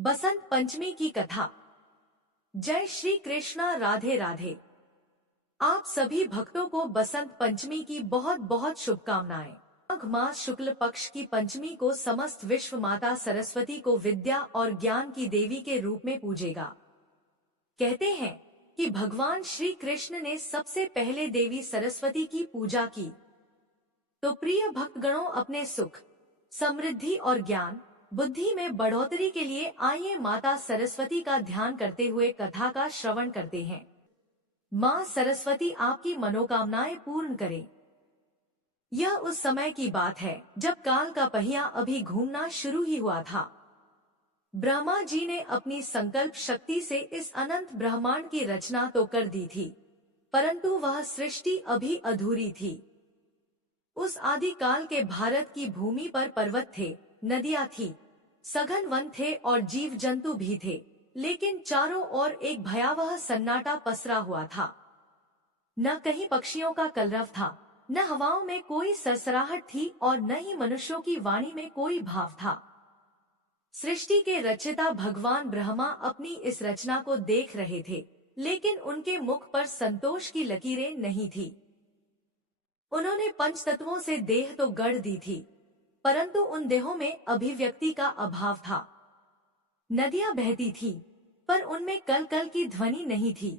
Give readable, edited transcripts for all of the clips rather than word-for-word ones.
बसंत पंचमी की कथा। जय श्री कृष्णा, राधे राधे। आप सभी भक्तों को बसंत पंचमी की बहुत बहुत शुभकामनाएं। माघ मास शुक्ल पक्ष की पंचमी को समस्त विश्व माता सरस्वती को विद्या और ज्ञान की देवी के रूप में पूजेगा। कहते हैं कि भगवान श्री कृष्ण ने सबसे पहले देवी सरस्वती की पूजा की। तो प्रिय भक्तगणों, अपने सुख, समृद्धि और ज्ञान बुद्धि में बढ़ोतरी के लिए आइए माता सरस्वती का ध्यान करते हुए कथा का श्रवण करते हैं। माँ सरस्वती आपकी मनोकामनाएं पूर्ण करे। यह उस समय की बात है जब काल का पहिया अभी घूमना शुरू ही हुआ था। ब्रह्मा जी ने अपनी संकल्प शक्ति से इस अनंत ब्रह्मांड की रचना तो कर दी थी, परंतु वह सृष्टि अभी अधूरी थी। उस आदि काल के भारत की भूमि पर पर्वत थे, नदियां थी, सघन वन थे और जीव जंतु भी थे, लेकिन चारों ओर एक भयावह सन्नाटा पसरा हुआ था। न कहीं पक्षियों का कलरव था, न हवाओं में कोई सरसराहट थी और न ही मनुष्यों की वाणी में कोई भाव था। सृष्टि के रचयिता भगवान ब्रह्मा अपनी इस रचना को देख रहे थे, लेकिन उनके मुख पर संतोष की लकीरें नहीं थी। उन्होंने पंच तत्वों से देह तो गढ़ दी थी, परंतु उन देहों में अभिव्यक्ति का अभाव था। नदियां बहती थी, पर उनमें कल कल की ध्वनि नहीं थी।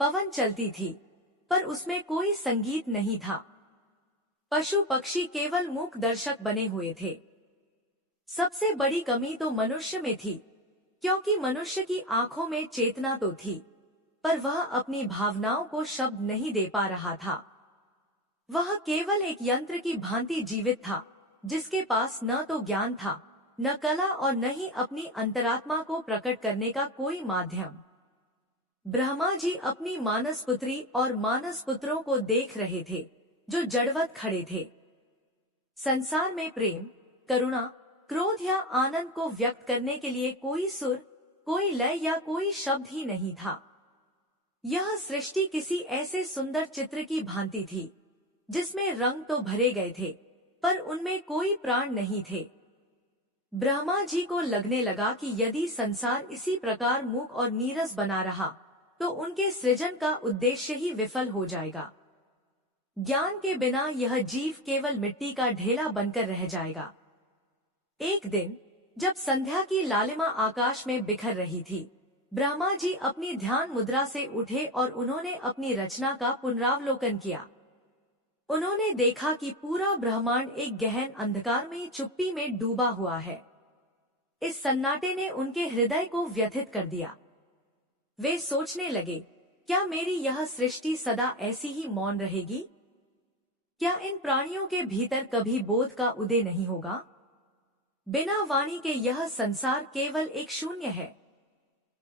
पवन चलती थी, पर उसमें कोई संगीत नहीं था। पशु पक्षी केवल मूक दर्शक बने हुए थे। सबसे बड़ी कमी तो मनुष्य में थी, क्योंकि मनुष्य की आंखों में चेतना तो थी, पर वह अपनी भावनाओं को शब्द नहीं दे पा रहा था। वह केवल एक यंत्र की भांति जीवित था, जिसके पास न तो ज्ञान था, न कला और न ही अपनी अंतरात्मा को प्रकट करने का कोई माध्यम। ब्रह्मा जी अपनी मानस पुत्री और मानस पुत्रों को देख रहे थे, जो जड़वत खड़े थे। संसार में प्रेम, करुणा, क्रोध या आनंद को व्यक्त करने के लिए कोई सुर, कोई लय या कोई शब्द ही नहीं था। यह सृष्टि किसी ऐसे सुंदर चित्र की भांति थी, जिसमें रंग तो भरे गए थे, पर उनमें कोई प्राण नहीं थे। ब्रह्मा जी को लगने लगा कि यदि संसार इसी प्रकार मूक और नीरस बना रहा, तो उनके सृजन का उद्देश्य ही विफल हो जाएगा। ज्ञान के बिना यह जीव केवल मिट्टी का ढेला बनकर रह जाएगा। एक दिन जब संध्या की लालिमा आकाश में बिखर रही थी, ब्रह्मा जी अपनी ध्यान मुद्रा से उठे और उन्होंने अपनी रचना का पुनरावलोकन किया। उन्होंने देखा कि पूरा ब्रह्मांड एक गहन अंधकार में चुप्पी में डूबा हुआ है। इस सन्नाटे ने उनके हृदय को व्यथित कर दिया। वे सोचने लगे, क्या मेरी यह सृष्टि सदा ऐसी ही मौन रहेगी? क्या इन प्राणियों के भीतर कभी बोध का उदय नहीं होगा? बिना वाणी के यह संसार केवल एक शून्य है।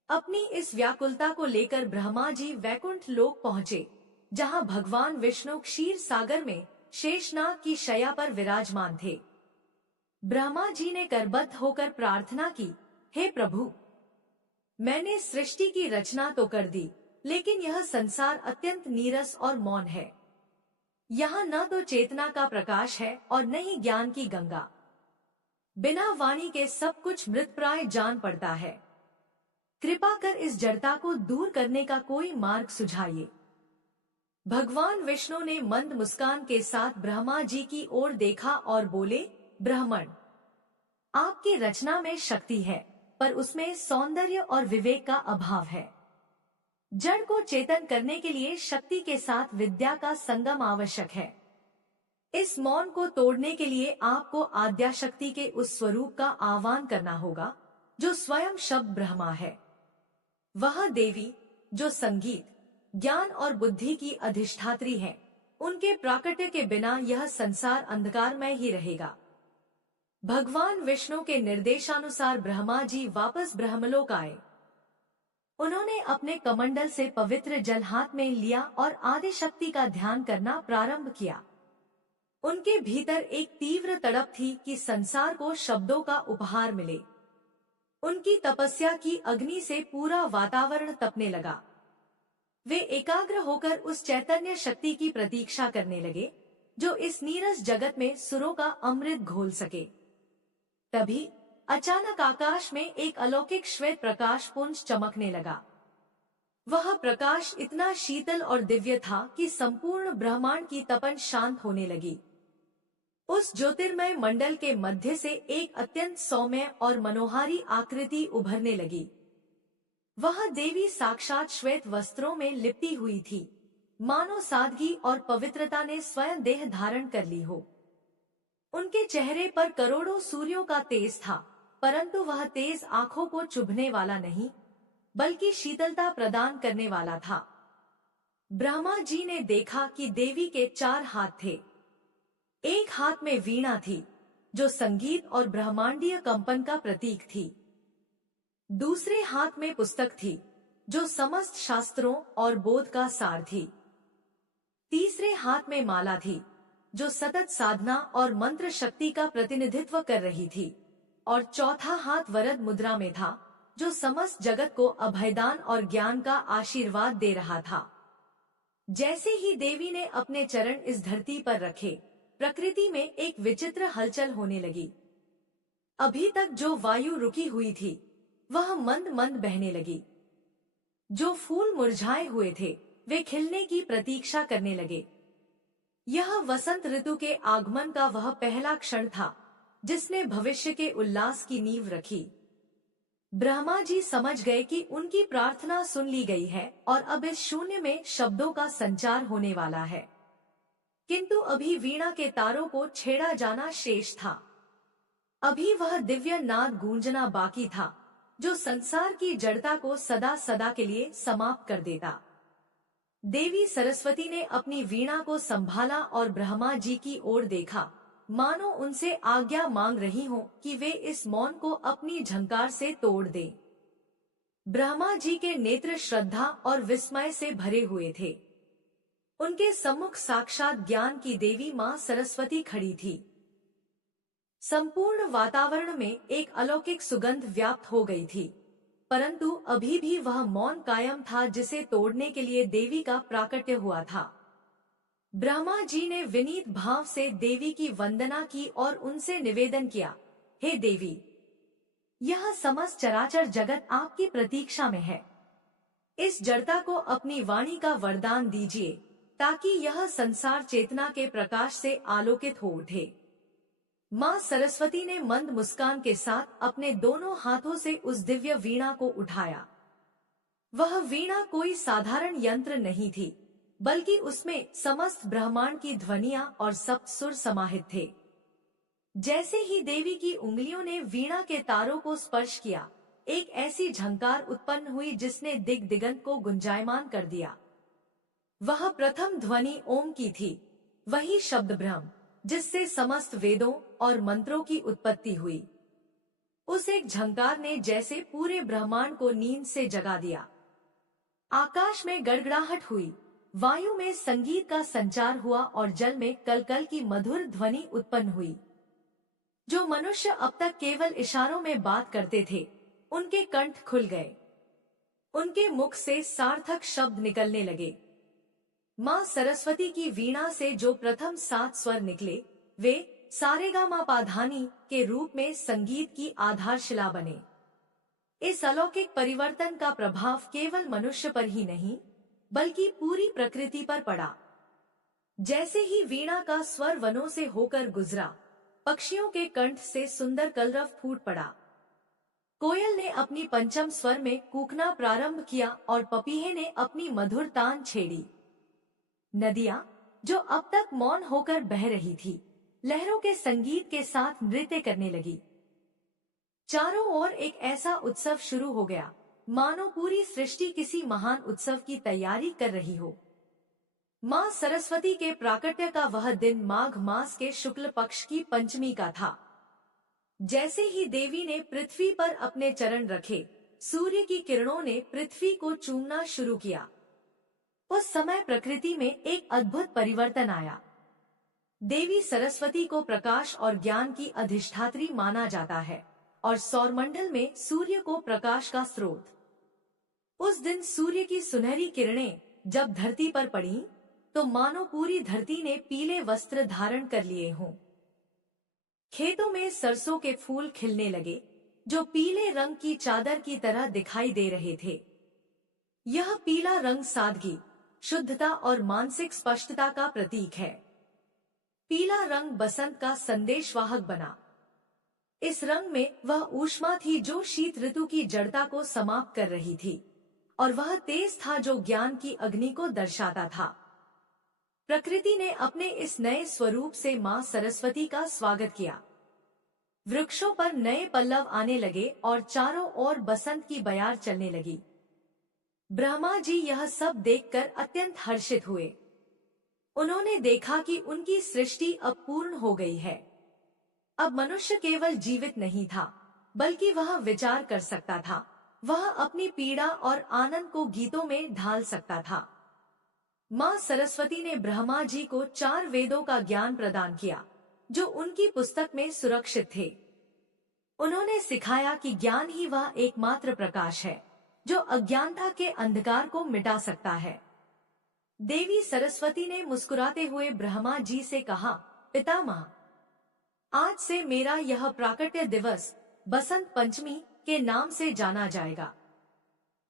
अपनी इस व्याकुलता को लेकर ब्रह्मा जी वैकुंठ लोक पहुँचे, जहाँ भगवान विष्णु क्षीर सागर में शेषनाग की शैया पर विराजमान थे। ब्रह्मा जी ने करबद्ध होकर प्रार्थना की, हे प्रभु, मैंने सृष्टि की रचना तो कर दी, लेकिन यह संसार अत्यंत नीरस और मौन है। यहाँ न तो चेतना का प्रकाश है और न ही ज्ञान की गंगा। बिना वाणी के सब कुछ मृतप्राय जान पड़ता है। कृपा कर इस जड़ता को दूर करने का कोई मार्ग सुझाइए। भगवान विष्णु ने मंद मुस्कान के साथ ब्रह्मा जी की ओर देखा और बोले, ब्राह्मण, आपकी रचना में शक्ति है, पर उसमें सौंदर्य और विवेक का अभाव है। जड़ को चेतन करने के लिए शक्ति के साथ विद्या का संगम आवश्यक है। इस मौन को तोड़ने के लिए आपको आद्याशक्ति के उस स्वरूप का आह्वान करना होगा, जो स्वयं शब्द ब्रह्मा है। वह देवी जो संगीत, ज्ञान और बुद्धि की अधिष्ठात्री है, उनके प्राकट्य के बिना यह संसार अंधकारमय ही रहेगा। भगवान विष्णु के निर्देशानुसार ब्रह्मा जी वापस ब्रह्मलोक आए। उन्होंने अपने कमंडल से पवित्र जल हाथ में लिया और आदिशक्ति का ध्यान करना प्रारंभ किया। उनके भीतर एक तीव्र तड़प थी कि संसार को शब्दों का उपहार मिले। उनकी तपस्या की अग्नि से पूरा वातावरण तपने लगा। वे एकाग्र होकर उस चैतन्य शक्ति की प्रतीक्षा करने लगे, जो इस नीरस जगत में सुरों का अमृत घोल सके। तभी अचानक आकाश में एक अलौकिक श्वेत प्रकाश पुंज चमकने लगा। वह प्रकाश इतना शीतल और दिव्य था कि संपूर्ण ब्रह्मांड की तपन शांत होने लगी। उस ज्योतिर्मय मंडल के मध्य से एक अत्यंत सौम्य और मनोहारी आकृति उभरने लगी। वह देवी साक्षात श्वेत वस्त्रों में लिपटी हुई थी, मानो सादगी और पवित्रता ने स्वयं देह धारण कर ली हो। उनके चेहरे पर करोड़ों सूर्यों का तेज था, परंतु वह तेज आंखों को चुभने वाला नहीं, बल्कि शीतलता प्रदान करने वाला था। ब्रह्मा जी ने देखा कि देवी के 4 हाथ थे। एक हाथ में वीणा थी, जो संगीत और ब्रह्मांडीय कंपन का प्रतीक थी। दूसरे हाथ में पुस्तक थी, जो समस्त शास्त्रों और बोध का सार थी। तीसरे हाथ में माला थी, जो सतत साधना और मंत्र शक्ति का प्रतिनिधित्व कर रही थी। और चौथा हाथ वरद मुद्रा में था, जो समस्त जगत को अभयदान और ज्ञान का आशीर्वाद दे रहा था। जैसे ही देवी ने अपने चरण इस धरती पर रखे, प्रकृति में एक विचित्र हलचल होने लगी। अभी तक जो वायु रुकी हुई थी, वह मंद मंद बहने लगी। जो फूल मुरझाए हुए थे, वे खिलने की प्रतीक्षा करने लगे। यह वसंत ऋतु के आगमन का वह पहला क्षण था, जिसने भविष्य के उल्लास की नींव रखी। ब्रह्मा जी समझ गए कि उनकी प्रार्थना सुन ली गई है और अब इस शून्य में शब्दों का संचार होने वाला है। किंतु अभी वीणा के तारों को छेड़ा जाना शेष था। अभी वह दिव्य नाद गूंजना बाकी था, जो संसार की जड़ता को सदा सदा के लिए समाप्त कर देता। देवी सरस्वती ने अपनी वीणा को संभाला और ब्रह्मा जी की ओर देखा, मानो उनसे आज्ञा मांग रही हो कि वे इस मौन को अपनी झंकार से तोड़ दें। ब्रह्मा जी के नेत्र श्रद्धा और विस्मय से भरे हुए थे। उनके सम्मुख साक्षात ज्ञान की देवी मां सरस्वती खड़ी थी। संपूर्ण वातावरण में एक अलौकिक सुगंध व्याप्त हो गई थी, परंतु अभी भी वह मौन कायम था, जिसे तोड़ने के लिए देवी का प्राकट्य हुआ था। ब्रह्मा जी ने विनीत भाव से देवी की वंदना की और उनसे निवेदन किया, हे देवी, यह समस्त चराचर जगत आपकी प्रतीक्षा में है। इस जड़ता को अपनी वाणी का वरदान दीजिए, ताकि यह संसार चेतना के प्रकाश से आलोकित हो उठे। मां सरस्वती ने मंद मुस्कान के साथ अपने दोनों हाथों से उस दिव्य वीणा को उठाया। वह वीणा कोई साधारण यंत्र नहीं थी, बल्कि उसमें समस्त ब्रह्मांड की ध्वनियां और सप्त सुर समाहित थे। जैसे ही देवी की उंगलियों ने वीणा के तारों को स्पर्श किया, एक ऐसी झंकार उत्पन्न हुई जिसने दिग दिगंत को गुंजायमान कर दिया। वह प्रथम ध्वनि ओम की थी, वही शब्द ब्रह्म, जिससे समस्त वेदों और मंत्रों की उत्पत्ति हुई। उस एक झंकार ने जैसे पूरे ब्रह्मांड को नींद से जगा दिया। आकाश में गड़गड़ाहट हुई, वायु में संगीत का संचार हुआ और जल में कलकल की मधुर ध्वनि उत्पन्न हुई। जो मनुष्य अब तक केवल इशारों में बात करते थे, उनके कंठ खुल गए। उनके मुख से सार्थक शब्द निकलने लगे। मां सरस्वती की वीणा से जो प्रथम 7 स्वर निकले, वे सारेगामापाधानी के रूप में संगीत की आधारशिला बने। इस अलौकिक परिवर्तन का प्रभाव केवल मनुष्य पर ही नहीं, बल्कि पूरी प्रकृति पर पड़ा। जैसे ही वीणा का स्वर वनों से होकर गुजरा, पक्षियों के कंठ से सुंदर कलरव फूट पड़ा। कोयल ने अपनी पंचम स्वर में कूकना प्रारंभ किया और पपीहे ने अपनी मधुर तान छेड़ी। नदियां, जो अब तक मौन होकर बह रही थी, लहरों के संगीत के साथ नृत्य करने लगी। चारों ओर एक ऐसा उत्सव शुरू हो गया, मानो पूरी सृष्टि किसी महान उत्सव की तैयारी कर रही हो। मां सरस्वती के प्राकट्य का वह दिन माघ मास के शुक्ल पक्ष की पंचमी का था। जैसे ही देवी ने पृथ्वी पर अपने चरण रखे, सूर्य की किरणों ने पृथ्वी को चूमना शुरू किया। उस समय प्रकृति में एक अद्भुत परिवर्तन आया। देवी सरस्वती को प्रकाश और ज्ञान की अधिष्ठात्री माना जाता है और सौरमंडल में सूर्य को प्रकाश का स्रोत। उस दिन सूर्य की सुनहरी किरणें जब धरती पर पड़ी, तो मानो पूरी धरती ने पीले वस्त्र धारण कर लिए हों। खेतों में सरसों के फूल खिलने लगे, जो पीले रंग की चादर की तरह दिखाई दे रहे थे। यह पीला रंग सादगी, शुद्धता और मानसिक स्पष्टता का प्रतीक है। पीला रंग बसंत का संदेशवाहक बना। इस रंग में वह ऊष्मा थी जो शीत ऋतु की जड़ता को समाप्त कर रही थी, और वह तेज था जो ज्ञान की अग्नि को दर्शाता था। प्रकृति ने अपने इस नए स्वरूप से मां सरस्वती का स्वागत किया। वृक्षों पर नए पल्लव आने लगे और चारों ओर बसंत की बयार चलने लगी। ब्रह्मा जी यह सब देखकर अत्यंत हर्षित हुए। उन्होंने देखा कि उनकी सृष्टि अब पूर्ण हो गई है। अब मनुष्य केवल जीवित नहीं था, बल्कि वह विचार कर सकता था। वह अपनी पीड़ा और आनंद को गीतों में ढाल सकता था। मां सरस्वती ने ब्रह्मा जी को 4 वेदों का ज्ञान प्रदान किया, जो उनकी पुस्तक में सुरक्षित थे। उन्होंने सिखाया कि ज्ञान ही वह एकमात्र प्रकाश है, जो अज्ञानता के अंधकार को मिटा सकता है। देवी सरस्वती ने मुस्कुराते हुए ब्रह्मा जी से कहा, पितामह, आज से मेरा यह प्राकट्य दिवस बसंत पंचमी के नाम से जाना जाएगा।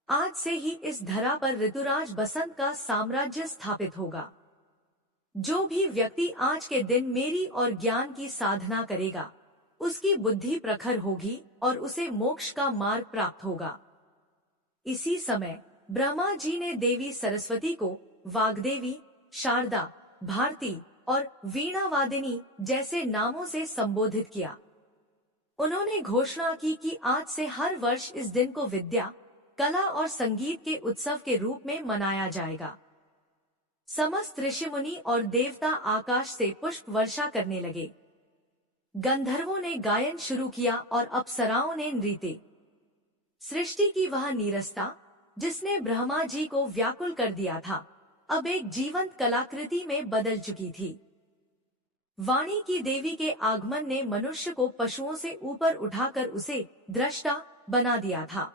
आज से ही इस धरा पर ऋतुराज बसंत का साम्राज्य स्थापित होगा। जो भी व्यक्ति आज के दिन मेरी और ज्ञान की साधना करेगा, उसकी बुद्धि प्रखर होगी और उसे मोक्ष का मार्ग प्राप्त होगा। इसी समय ब्रह्मा जी ने देवी सरस्वती को वाग्देवी, शारदा, भारती और वीणावादिनी जैसे नामों से संबोधित किया। उन्होंने घोषणा की कि आज से हर वर्ष इस दिन को विद्या, कला और संगीत के उत्सव के रूप में मनाया जाएगा। समस्त ऋषिमुनि और देवता आकाश से पुष्प वर्षा करने लगे। गंधर्वों ने गायन शुरू किया और अप्सराओं ने नृत्य। सृष्टि की वह नीरसता, जिसने ब्रह्मा जी को व्याकुल कर दिया था, अब एक जीवंत कलाकृति में बदल चुकी थी। वाणी की देवी के आगमन ने मनुष्य को पशुओं से ऊपर उठाकर उसे दृष्टा बना दिया था।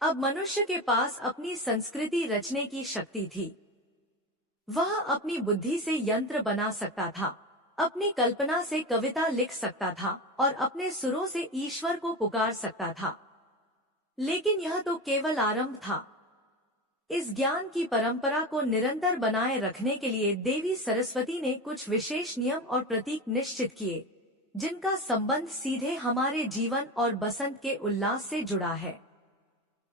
अब मनुष्य के पास अपनी संस्कृति रचने की शक्ति थी। वह अपनी बुद्धि से यंत्र बना सकता था, अपनी कल्पना से कविता लिख सकता था और अपने सुरों से ईश्वर को पुकार सकता था। लेकिन यह तो केवल आरंभ था। इस ज्ञान की परंपरा को निरंतर बनाए रखने के लिए देवी सरस्वती ने कुछ विशेष नियम और प्रतीक निश्चित किए, जिनका संबंध सीधे हमारे जीवन और बसंत के उल्लास से जुड़ा है।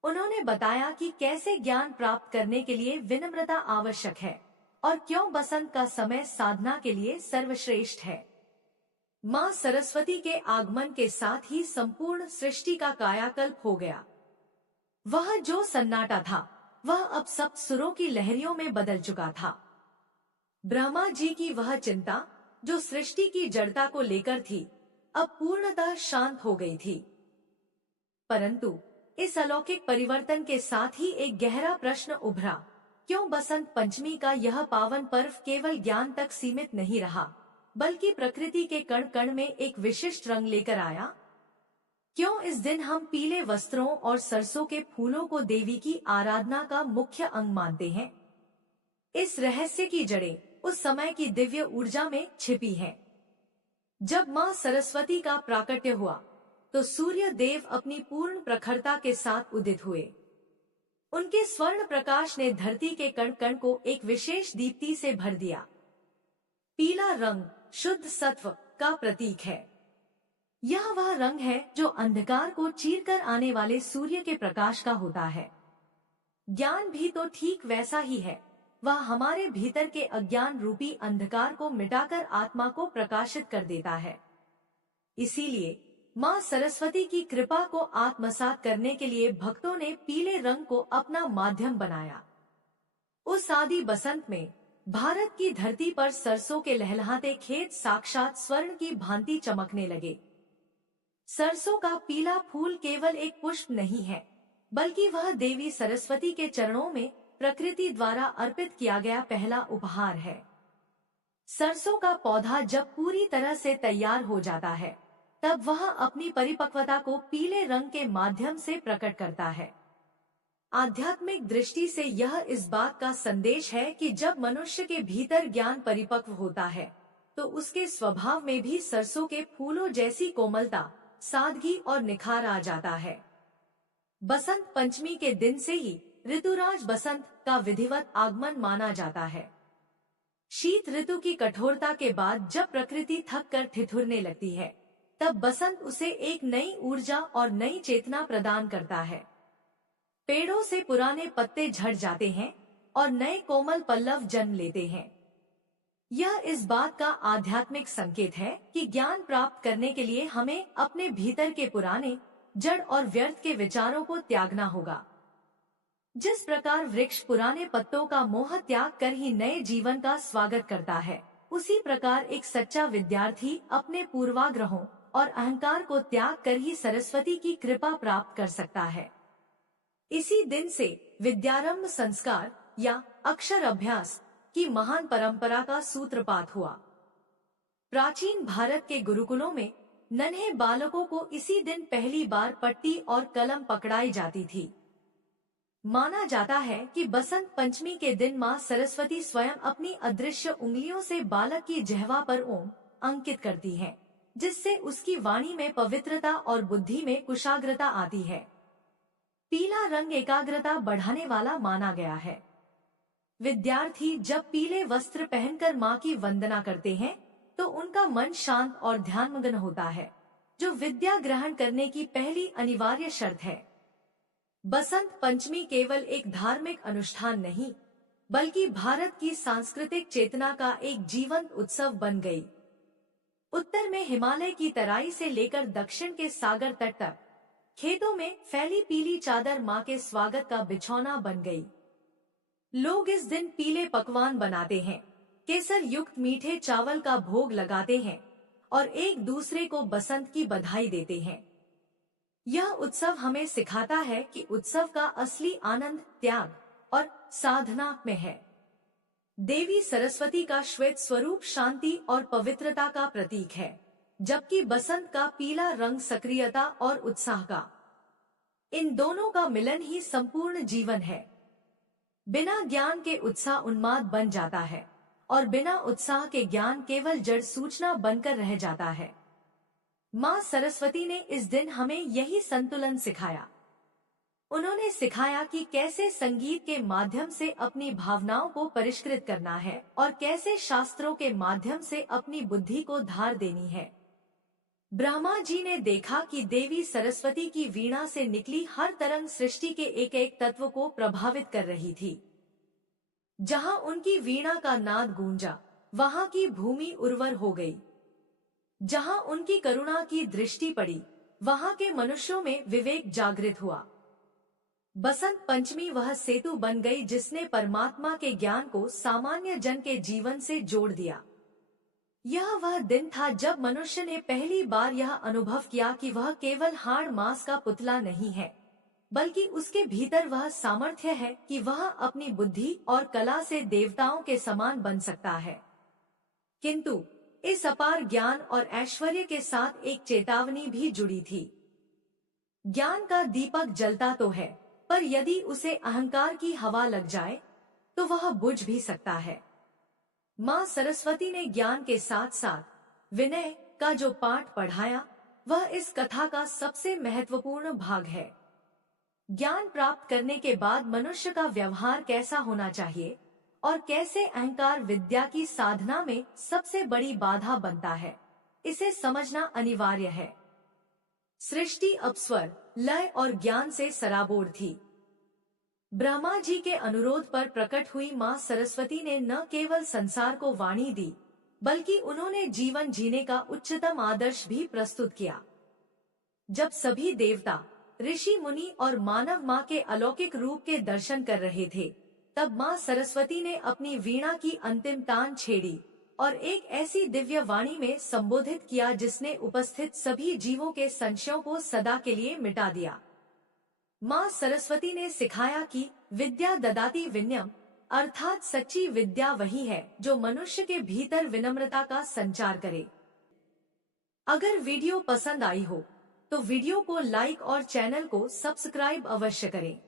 उन्होंने बताया कि कैसे ज्ञान प्राप्त करने के लिए विनम्रता आवश्यक है और क्यों बसंत का समय साधना के लिए सर्वश्रेष्ठ है। मां सरस्वती के आगमन के साथ ही संपूर्ण सृष्टि का कायाकल्प हो गया। वह जो सन्नाटा था, वह अब सब सुरों की लहरियों में बदल चुका था। ब्रह्मा जी की वह चिंता, जो सृष्टि की जड़ता को लेकर थी, अब पूर्णतः शांत हो गई थी। परंतु इस अलौकिक परिवर्तन के साथ ही एक गहरा प्रश्न उभरा, क्यों बसंत पंचमी का यह पावन पर्व केवल ज्ञान तक सीमित नहीं रहा, बल्कि प्रकृति के कण कण में एक विशिष्ट रंग लेकर आया? क्यों इस दिन हम पीले वस्त्रों और सरसों के फूलों को देवी की आराधना का मुख्य अंग मानते हैं? इस रहस्य की जड़ें उस समय की दिव्य ऊर्जा में छिपी है। जब मां सरस्वती का प्राकट्य हुआ, तो सूर्य देव अपनी पूर्ण प्रखरता के साथ उदित हुए। उनके स्वर्ण प्रकाश ने धरती के कण कण को एक विशेष दीप्ति से भर दिया। पीला रंग शुद्ध सत्व का प्रतीक है। यह वह रंग है जो अंधकार को चीरकर आने वाले सूर्य के प्रकाश का होता है। ज्ञान भी तो ठीक वैसा ही है। वह हमारे भीतर के अज्ञान रूपी अंधकार को मिटाकर आत्मा को प्रकाशित कर देता है। इसीलिए मां सरस्वती की कृपा को आत्मसात करने के लिए भक्तों ने पीले रंग को अपना माध्यम बनाया। उस आदि बसंत में भारत की धरती पर सरसों के लहलहाते खेत साक्षात स्वर्ण की भांति चमकने लगे। सरसों का पीला फूल केवल एक पुष्प नहीं है, बल्कि वह देवी सरस्वती के चरणों में प्रकृति द्वारा अर्पित किया गया पहला उपहार है। सरसों का पौधा जब पूरी तरह से तैयार हो जाता है, तब वह अपनी परिपक्वता को पीले रंग के माध्यम से प्रकट करता है। आध्यात्मिक दृष्टि से यह इस बात का संदेश है कि जब मनुष्य के भीतर ज्ञान परिपक्व होता है, तो उसके स्वभाव में भी सरसों के फूलों जैसी कोमलता, सादगी और निखार आ जाता है। बसंत पंचमी के दिन से ही ऋतुराज बसंत का विधिवत आगमन माना जाता है। शीत ऋतु की कठोरता के बाद जब प्रकृति थक कर ठिठुरने लगती है, तब बसंत उसे एक नई ऊर्जा और नई चेतना प्रदान करता है। पेड़ों से पुराने पत्ते झड़ जाते हैं और नए कोमल पल्लव जन्म लेते हैं। यह इस बात का आध्यात्मिक संकेत है कि ज्ञान प्राप्त करने के लिए हमें अपने भीतर के पुराने, जड़ और व्यर्थ के विचारों को त्यागना होगा। जिस प्रकार वृक्ष पुराने पत्तों का मोह त्याग कर ही नए जीवन का स्वागत करता है, उसी प्रकार एक सच्चा विद्यार्थी अपने पूर्वाग्रहों और अहंकार को त्याग कर ही सरस्वती की कृपा प्राप्त कर सकता है। इसी दिन से विद्यारंभ संस्कार या अक्षर अभ्यास की महान परंपरा का सूत्रपात हुआ। प्राचीन भारत के गुरुकुलों में नन्हे बालकों को इसी दिन पहली बार पट्टी और कलम पकड़ाई जाती थी। माना जाता है कि बसंत पंचमी के दिन मां सरस्वती स्वयं अपनी अदृश्य उंगलियों से बालक की जिह्वा पर ओम अंकित करती हैं, जिससे उसकी वाणी में पवित्रता और बुद्धि में कुशाग्रता आती है। पीला रंग एकाग्रता बढ़ाने वाला माना गया है। विद्यार्थी जब पीले वस्त्र पहनकर मां की वंदना करते हैं, तो उनका मन शांत और ध्यानमग्न होता है, जो विद्या ग्रहण करने की पहली अनिवार्य शर्त है। बसंत पंचमी केवल एक धार्मिक अनुष्ठान नहीं, बल्कि भारत की सांस्कृतिक चेतना का एक जीवंत उत्सव बन गई। उत्तर में हिमालय की तराई से लेकर दक्षिण के सागर तट तक खेतों में फैली पीली चादर मां के स्वागत का बिछौना बन गई। लोग इस दिन पीले पकवान बनाते हैं, केसर युक्त मीठे चावल का भोग लगाते हैं और एक दूसरे को बसंत की बधाई देते हैं। यह उत्सव हमें सिखाता है कि उत्सव का असली आनंद त्याग और साधना में है। देवी सरस्वती का श्वेत स्वरूप शांति और पवित्रता का प्रतीक है, जबकि बसंत का पीला रंग सक्रियता और उत्साह का। इन दोनों का मिलन ही संपूर्ण जीवन है। बिना ज्ञान के उत्साह उन्माद बन जाता है और बिना उत्साह के ज्ञान केवल जड़ सूचना बनकर रह जाता है। मां सरस्वती ने इस दिन हमें यही संतुलन सिखाया। उन्होंने सिखाया कि कैसे संगीत के माध्यम से अपनी भावनाओं को परिष्कृत करना है और कैसे शास्त्रों के माध्यम से अपनी बुद्धि को धार देनी है। ब्रह्मा जी ने देखा कि देवी सरस्वती की वीणा से निकली हर तरंग सृष्टि के एक एक तत्व को प्रभावित कर रही थी। जहां उनकी वीणा का नाद गूंजा, वहां की भूमि उर्वर हो गई। जहां उनकी करुणा की दृष्टि पड़ी, वहां के मनुष्यों में विवेक जागृत हुआ। बसंत पंचमी वह सेतु बन गई जिसने परमात्मा के ज्ञान को सामान्य जन के जीवन से जोड़ दिया। यह वह दिन था जब मनुष्य ने पहली बार यह अनुभव किया कि वह केवल हाड़ मांस का पुतला नहीं है, बल्कि उसके भीतर वह सामर्थ्य है कि वह अपनी बुद्धि और कला से देवताओं के समान बन सकता है। किंतु इस अपार ज्ञान और ऐश्वर्य के साथ एक चेतावनी भी जुड़ी थी। ज्ञान का दीपक जलता तो है, पर यदि उसे अहंकार की हवा लग जाए तो वह बुझ भी सकता है। मां सरस्वती ने ज्ञान के साथ साथ विनय का जो पाठ पढ़ाया, वह इस कथा का सबसे महत्वपूर्ण भाग है। ज्ञान प्राप्त करने के बाद मनुष्य का व्यवहार कैसा होना चाहिए और कैसे अहंकार विद्या की साधना में सबसे बड़ी बाधा बनता है, इसे समझना अनिवार्य है। सृष्टि अपस्वर, लय और ज्ञान से सराबोर थी। ब्रह्मा जी के अनुरोध पर प्रकट हुई मां सरस्वती ने न केवल संसार को वाणी दी, बल्कि उन्होंने जीवन जीने का उच्चतम आदर्श भी प्रस्तुत किया। जब सभी देवता, ऋषि मुनि और मानव मां के अलौकिक रूप के दर्शन कर रहे थे, तब मां सरस्वती ने अपनी वीणा की अंतिम तान छेड़ी और एक ऐसी दिव्य वाणी में संबोधित किया जिसने उपस्थित सभी जीवों के संशयों को सदा के लिए मिटा दिया। मां सरस्वती ने सिखाया कि विद्या ददाति विनयम, अर्थात सच्ची विद्या वही है जो मनुष्य के भीतर विनम्रता का संचार करे। अगर वीडियो पसंद आई हो तो वीडियो को लाइक और चैनल को सब्सक्राइब अवश्य करें।